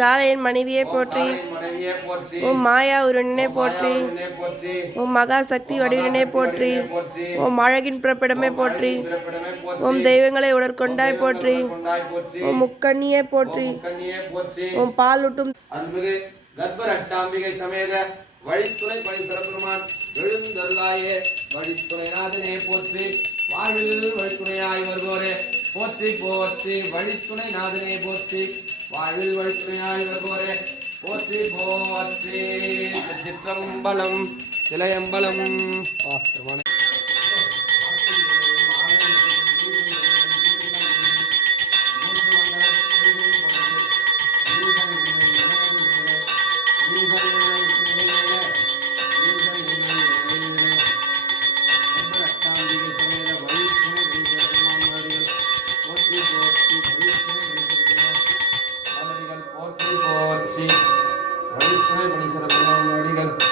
காளையன் மனைவியே போற்றி. ஓம் மாயா உருவனே போற்றி. ஓம் மகா சக்தி வடிவனே போற்றி. ஓம் அழகின் பிறப்பிடமே போற்றி. ஓம் தெய்வங்களை உடற்கொண்டாய் போற்றி. ஓம் முக்கண்ணியே போற்றி. ஓம் பாலூட்டும் கர்ப்பரட்சாம்பிகை சமேத வழித்துணை பழிபெருமான் எழுந்தருளாயே வழித்துணைநாதனே போற்றி. வாழ்வில் வழித்துணையாய் வருவோரே போற்றி போற்றி. வழித்துணை நாதனே போற்றி. வாழ்வில் வழித்துணையாய் வருவோரே போற்றி போற்றி. சிற்றம்பலம் இளையம்பலம் போற்றி போற்றி. வழித்துணை பணி சிறப்பு